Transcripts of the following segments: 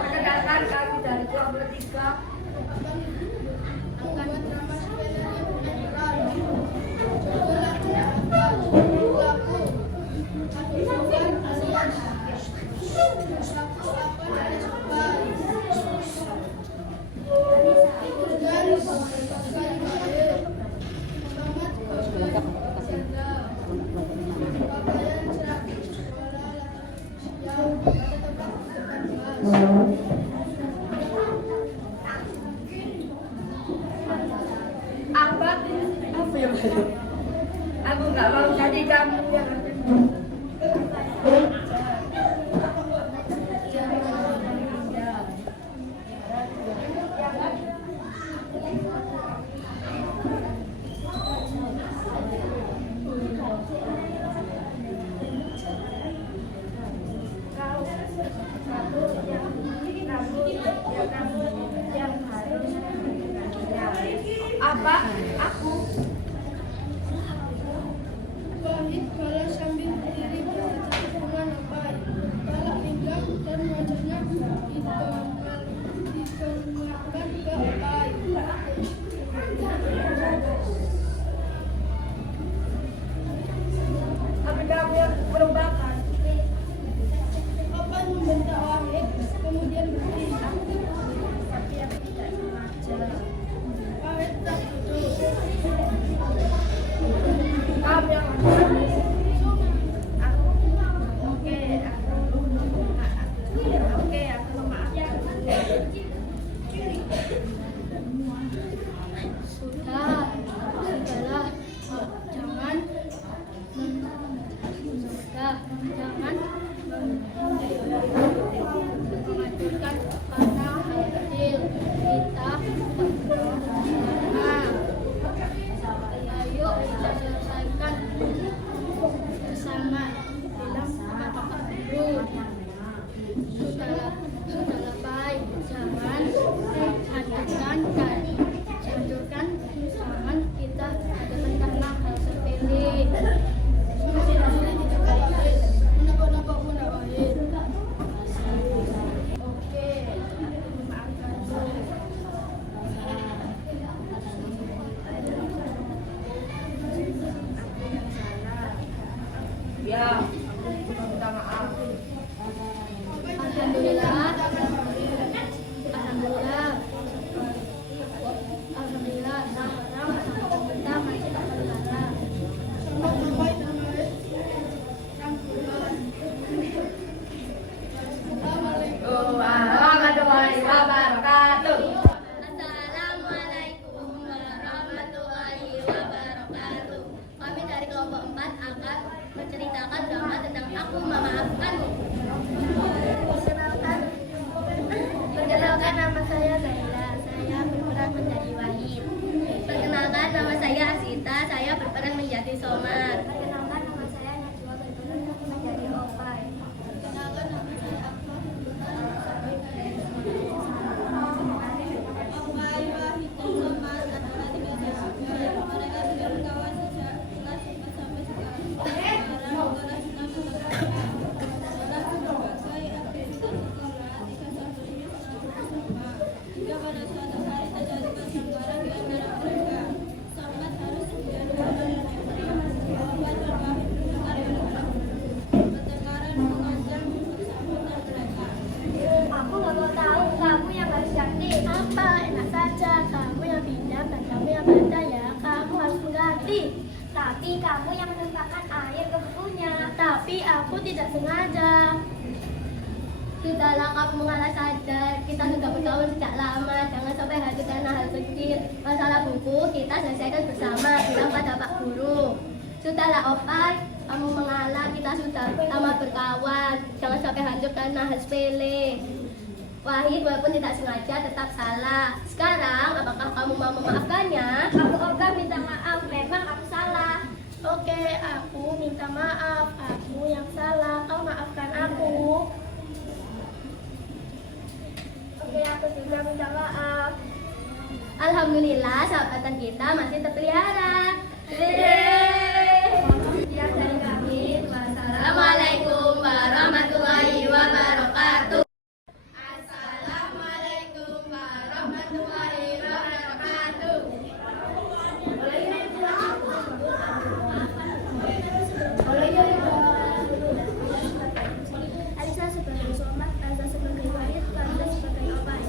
Perkenalkan kami dari kelompok 3. Apa yang aku nggak mau jadi kamu yang apa? Aku Wahid kala sambil berdiri dengan baik, kala lingkar dan wajahnya ditongarkan ke baik. tapi kamu yang berubahkan. Apa membentak Wahid, kemudian berdiri. Tapi aku tidak sengaja. Wahid tak duduk. Kamu yang aku memaafkan. Sudahlah, jangan mengajukan karena hal kecil. Kita ayo kita selesaikan bersama, bilang kata Pak Guru. Sudahlah baik, jangan hancurkan, jangan kita hancurkan karena hal sepele. Kenapa Bunda Wahid? Oke, maafkan saya. Ya, aku minta maaf. Alhamdulillah. Sekarang kita masih tak bersalah. Warahmatullahi wabarakatuh. Assalamualaikum warahmatullahi wabarakatuh. Kami dari kelompok 4 akan menceritakan drama tentang Aku Memaafkanmu. Perkenalkan, nama saya Laila. Saya berperan menjadi Wahid. Perkenalkan, nama saya Asita. Saya berperan menjadi Somar. Perkenalkan, nama saya Najwa. Berperan menjadi Opai. Perkenalkan, nama saya Akmal. Opai, Wahid, dan Somar adalah 3 sahabat. Mereka sudah berkawan sejak kelas 4 sampai sekarang. Sekarang kelas 6 sekolah. Sekolah berbagai aktivitas sekolah. 3 sahabat ini selalu bersama. Jika pada suatu hari terjadi pertengkaran di antara mereka, Somad harus menjadi korban yang memberi. Opai dan Wahid mendengar pertengkaran mengancam persahabatan mereka. Aku nggak mau tahu, kamu yang harus ganti. Apa? Enak saja, kamu yang pinjam dan kamu yang baca ya. Kamu harus mengganti. Tapi kamu yang menumpahkan air ke bukunya. Tapi aku tidak sengaja. Sudahlah, kamu mengalah saja. Kita sudah berkawan sejak lama. Jangan sampai hati karena hal kecil. Masalah buku kita selesaikan bersama. Bilang pada Pak Guru. Sudahlah, Opai. Kamu mengalah. Kita sudah lama berkawan. Jangan sampai hancur karena hal sepele. Wahid walaupun tidak sengaja tetap salah. Sekarang, apakah kamu mau memaafkannya? Aku ogah minta maaf. Memang aku salah. Oke, aku minta maaf. Aku yang salah. Kau maafkan aku. sudah minta maaf. Alhamdulillah sahabatan kita masih terpelihara. Yang dari kami, Assalamualaikum warahmatullahi wabarakatuh. Assalamualaikum warahmatullahi wabarakatuh. Alisa sebagai Somat, Alisa sebagai Wahid, Alisa sebagai Opai.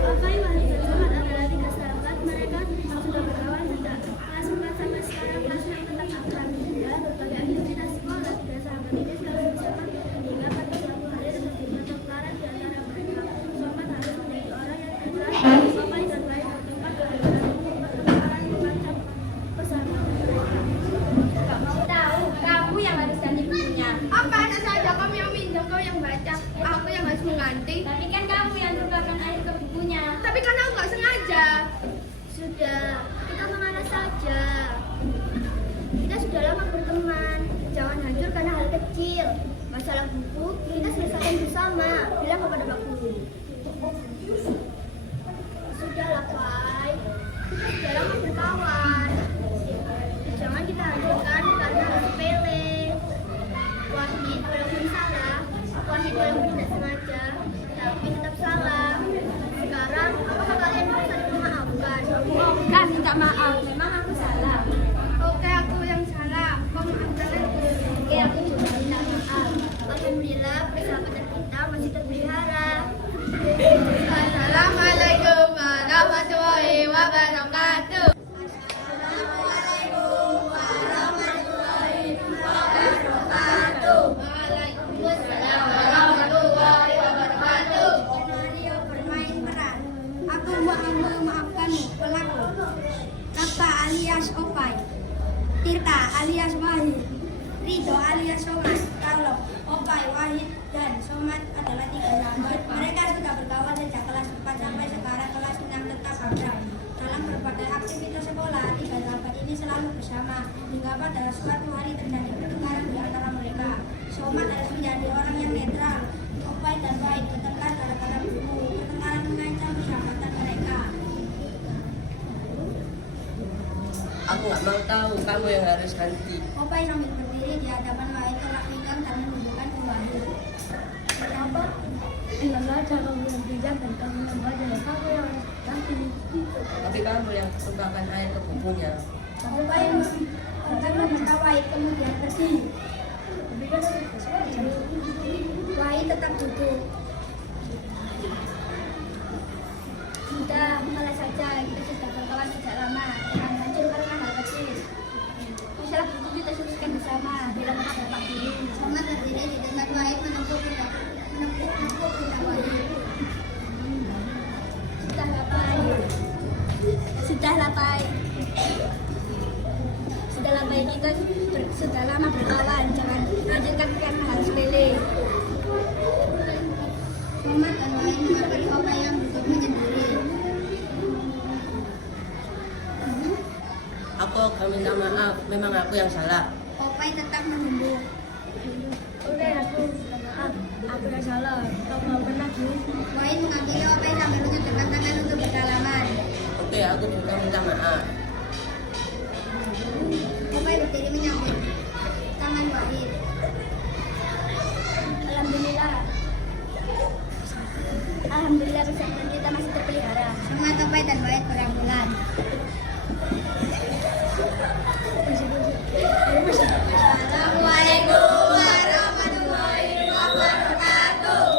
Opai, Wahid, dan Somat adalah 3 sahabat. Mereka sudah berkawan sejak kelas 4 sampai sekarang. Kelas 6 tetap akrab. Dan berbagai aktivitas sekolah, 3 sahabat ini selalu bersama hingga pada suatu hari terjadi pertukaran di antara mereka. Somat harus menjadi orang yang ikhlas. Opai dan Wahid bertukar pertukaran membaca bersama mereka. Tahu, kamu yang harus ganti bukunya. Apa anak saja kamu yang minjem, kau yang baca, aku yang harus mengganti. Tapi kan kamu yang tukarkan air ke bukunya. Tapi kan aku nggak sengaja. Sudah, kita mengalah saja. Kita sudah lama berteman. Jangan hancur karena hal kecil. Masalah buku, kita selesaikan bersama. Bilang kepada Pak Guru. Sudahlah, Pai. Kita sudah lama berkawan. Jangan kita hancurkan karena hal sepele. Wahid walaupun salah, Wahid walaupun tidak sengaja, tapi tetap salah. Sekarang, apakah kalian bisa saling memaafkan? Bukan, minta maaf. Memang aku salah. Oke, aku yang salah. Kau maafkan aku. Oke, aku juga minta maaf. Alhamdulillah, persahabatan kita masih terpelihara. Assalamualaikum warahmatullahi wabarakatuh. Waalaikumsalam warahmatullahi wabarakatuh. Mario bermain peran. Aku memaafkanmu, pelaku. Kata alias Opai. Tirta alias Wahid. Ridho alias Somat. Kalau Opai, Wahid, dan Somat adalah 3 sahabat. Mereka sudah berkawan sejak kelas 4 sampai sekarang kelas 6 tetap akrab. Dalam berbagai aktivitas sekolah, 3 sahabat ini selalu bersama. Hingga pada suatu hari terjadi pertukaran di antara mereka. Somat harus menjadi orang yang netral. Opai dan Wahid bertengkar gara-gara buku. Pertengkaran mengancam persahabatan mereka. Aku nggak mau tahu, kamu yang harus ganti. Opai sambil berdiri di hadapan Wahid tolak pinggang dan menunjukkan ke Wahid. Kenapa? Enak saja kamu yang pinjam dan kamu yang baca. Kamu yang harus ganti. Tapi kamu yang tukarkan air ke bukunya. Opai akan meminta Wahid kemudian pergi. Wahid tetap duduk. Sudah, malah saja. Kita sudah berkawan sejak lama. Jangan hancur karena hal kecil. Masalah buku kita selesaikan bersama. Bila kepada Pak Guru. Somat berdiri di dekat Wahid menempuh pundak Wahid. Sudahlah, Pai. Sudahlah, Pai. Sudahlah, Pai. Kita sudah lama berkawan. Jangan lanjutkan karena hal sepele. Somat dan Wahid menghampiri Opai yang duduk menyendiri. Aku akan minta maaf, memang aku yang salah. Opai tetap menunduk. Oke, aku maaf. Aku yang salah. Kau mau pernah dulu. Wahid mengambil Opai sambil menunjukkan tangan untuk bersalaman. Oke, aku juga minta maaf. Opai berdiri menyambut tangan Wahid. Alhamdulillah. Alhamdulillah persatuan kita masih terpelihara. Somat, Opai dan Wahid berangkulan. Assalamualaikum warahmatullahi wabarakatuh.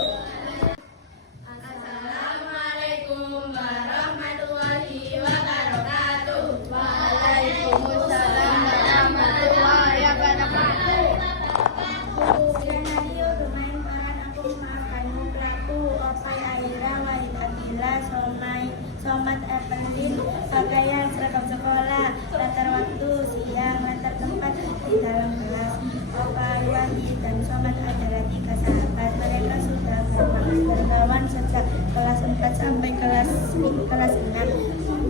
Assalamualaikum warahmatullahi wabarakatuh. Waalaikumsalam warahmatullahi wabarakatuh. Skenario bermain peran aku memaafkanmu, pelaku Opai, Aira, Wahid, Abdillah, Somat, Evelyn, pakaian seragam sekolah, latar waktu siang, latar tempat di dalam kelas. Opai, Wahid, dan Somat adalah 3 sahabat. Mereka sudah berkawan sejak kelas 4 sampai kelas 6.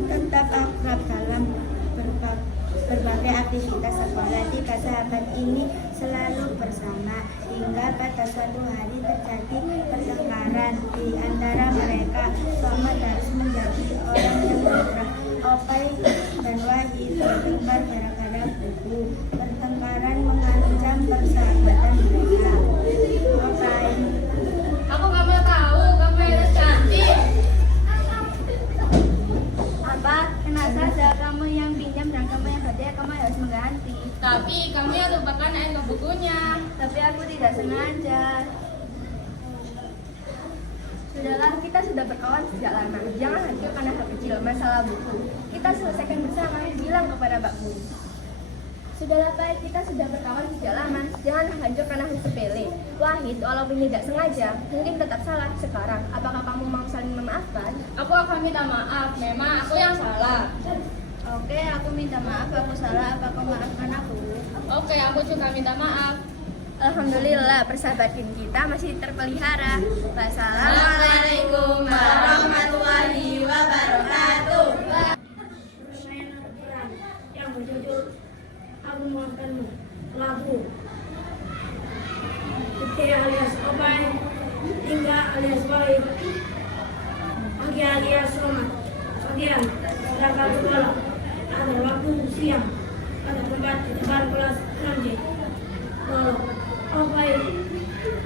Tetap akrab dalam berbagai aktivitas sekolah. 3 sahabat ini selalu bersama hingga pada suatu hari terjadi pertengkaran di antara mereka. Selamat harus menjadi orang yang bergerak. Opai dan Wahid bertengkar gara-gara buku. Pertengkaran mengancam persahabatan mereka. Opai. Aku nggak mau tahu, kamu yang cantik. Apa? Kena saja kamu yang pinjam dan kamu yang hadiah, kamu harus mengganti. Tapi kamu yang lupakan enggak bukunya. Tapi aku tidak sengaja. Sudahlah, kita sudah berkawan sejak lama. Jangan hancur karena hal kecil, masalah buku. Kita selesaikan bersama, bilang kepada Mbak Bu. Sudahlah Pak, kita sudah berkawan sejak lama. Jangan hancur karena hal sepele. Wahid, walaupun tidak sengaja, mungkin tetap salah sekarang. Apakah kamu mau saling memaafkan? Aku akan minta maaf, memang aku yang salah. Oke, aku minta maaf, aku salah. Apa kau maafkan aku? Oke, aku juga minta maaf. Alhamdulillah, persahabatan kita masih terpelihara. Assalamualaikum warahmatullahi wabarakatuh. Yang berjudul Aku Maafkanmu, lagu Ike alias Obai, Tingga alias Wahid, Ogi alias Roman. Sekian, berangkat sekolah. Ada waktu siang, pada tempat di depan kelas 6J. Lalu, Obai,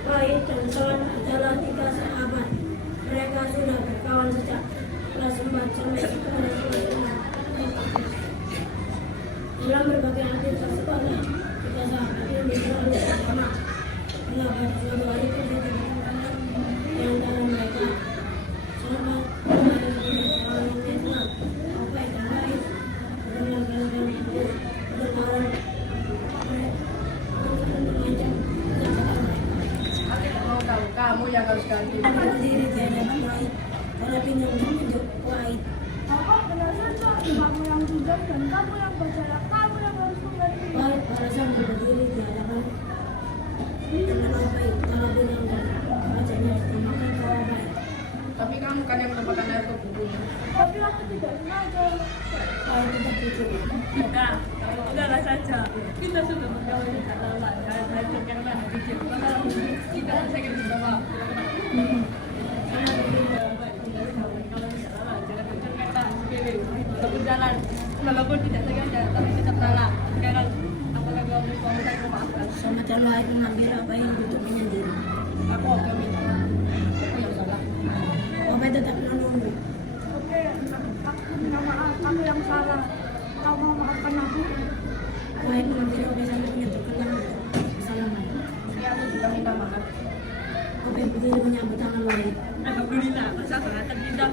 Wahid dan Son adalah 3 sahabat. Mereka sudah berkawan sejak kelas 4 sampai kelas 5. Dalam berbagai aktivitas sekolah, 3 sahabat ini selalu bersama. Melakukan suatu hari kegiatan di antara mereka. Sama ada kawan yang dikenal, Obai dan Wahid, dengan kawan-kawan itu berkawan. Mau tahu kamu yang harus ganti. Berdiri di hadapan Wahid, karena pinjam menunjuk Wahid. Kakak benar saja, kamu yang jujur dan kamu yang bersalah, kamu yang harus mengganti. Wahid pada saat berdiri di hadapan teman Obai, karena pinjam bacanya dimakan ke Obai. Tapi kamu kan yang melupakan air ke bukunya. Tapi aku tidak sengaja. Wahid tidak jujur. Udahlah saja. Kita sudah berkawan sejak lama. Jangan hancurkan karena kecil. Kita selesaikan bersama. Berjalan walaupun tidak sengaja tapi tetap salah. Sekarang apalagi kamu saya memaafkan. Sama dan Wahid mengambil Obai untuk menyendiri. Aku akan minta maaf. Aku yang salah. Obai tetap menunggu. Oke, aku minta maaf, aku yang salah. Kau mau maafkan aku? Wahid mengambil Obai sambil menyentuhkan tangan bersalaman. Ya, aku juga minta maaf. Obai berdiri menyambut tangan Wahid. Alhamdulillah, masa banget kita